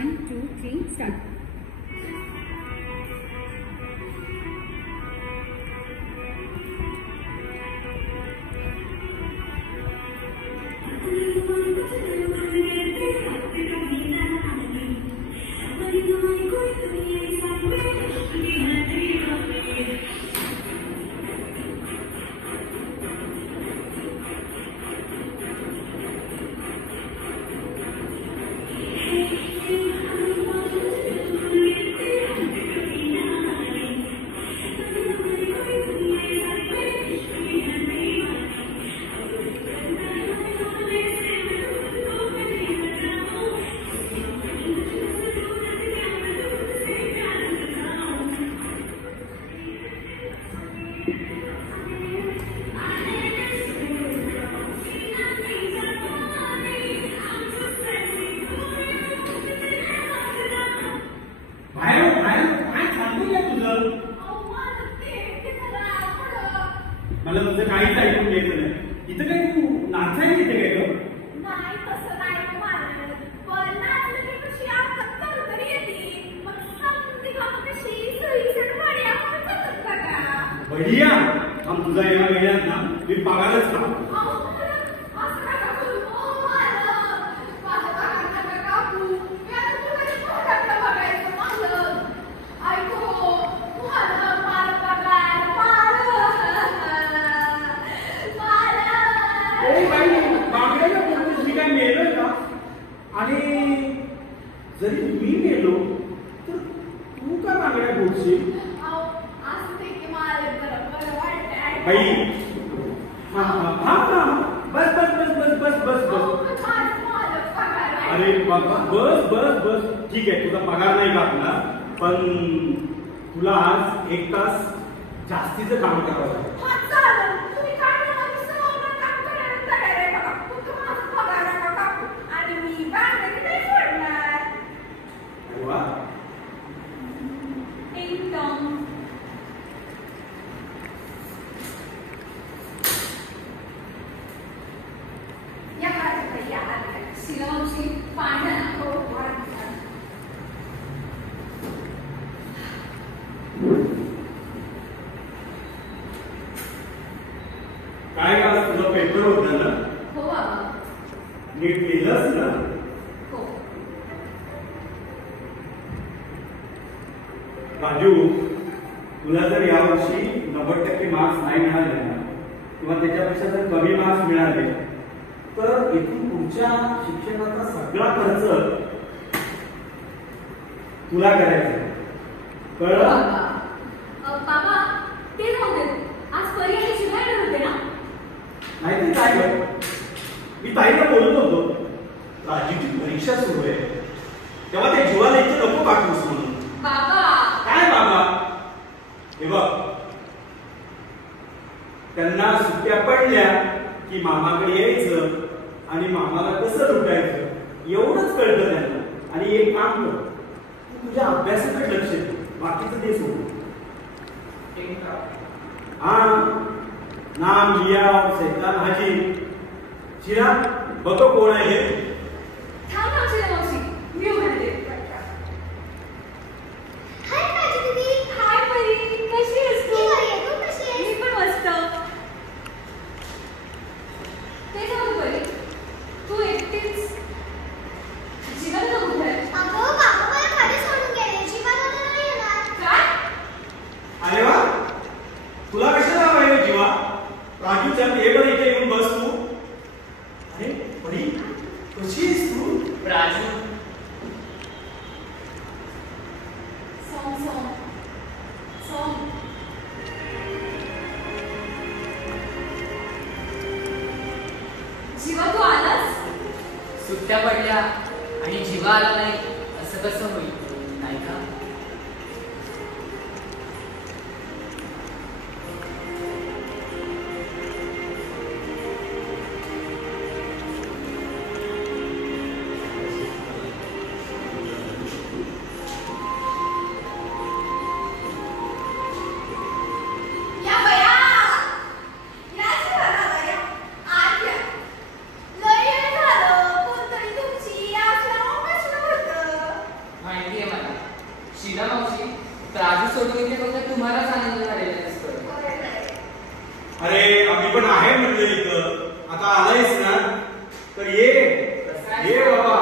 1, 2, 3, start. मला तुझं काहीच ऐकून घ्यायचं नाही. इथं काय तू नाचायला तिथे काय ग? नाही तसं नाही मारलं, पण नाचलं की कशी आवाज चालू तरी येते. मग समजते का कशी सईसर बढिया म्हणून चालत का? बढिया हम तुझा येणार गेल्यात ना मी पगारच का? असं नका करू. ओ मालक, माझं पगार नका कापू. मी आता तुझ्या पोटातलं बघायचं मालक. ऐको मालक, मला पगार मालक. ओ बाई बांगड्याला बोलतोस मी काय मेलोय का? आणि जरी मी मेलो तर तू का बांगड्या बोलशील? बाई हा हा हा हा बस बस बस बस बस बस बस. अरे बाबा बस बस बस ठीक आहे तुझा पगार नाही कापला पण तुला आज 1 तास जास्तीचं काम करावं लागेल. अरे वा काय का तुझं पेपर होतं ना? हो बाबा. नीट लिहिलंस ना? हो. राजू तुला जर यावर्षी 90% मार्क्स नाही मिळाले ना किंवा त्याच्यापेक्षा जर कमी मार्क्स मिळाले तर इथून पुढच्या शिक्षणाचा सगळा खर्च तुला करायचा. कळलं? बाबा ते नव्हते आज पर्याय शिकायला होते ना. नाही ते काय ग मी ताईला बोलत होतो राजूची परीक्षा सुरू आहे तेव्हा ते जीवाला इथं नको पाठवूस म्हणून. बाबा काय बाबा हे बघ त्यांना सुट्ट्या पडल्या की मामाकडे यायचं आणि मामाला कसं लुटायचं एवढंच कळतं त्यांना. आणि एक काम कर तू तुझ्या अभ्यासाकडे लक्ष दे बाकीचं ते सोड. हा नाम लिया सैतान हाजी शिरा बघ कोण आहे हे. थांब मावशी मावशी मी उघडते. हाय माझी दीदी. हाय परी कशी आहेस तू? तू कशी आहेस? मी पण मस्त. ते जाऊ परी तू एकटीच जीवन कुठे आहे? अगं बाबा मला खाली सोडून गेले. जीवन नाही येणार. काय? अरे वा तुला कशाला हवंय जीवा? राजूच्या टेबल इथे येऊन बस तू. अरे परी कशी आहेस तू? राजू सॉंग सॉंग सॉंग जीवा तू आलास? सुट्ट्या पडल्या आणि जीवा आला नाही असं कसं होईल नाही का? सोडून इथे फक्त तुम्हालाच आनंद झालेला दिसतोय. अरे आम्ही पण आहे म्हणलं इथं. आता आलायस ना तर ये कसं आहे? ये बाबा.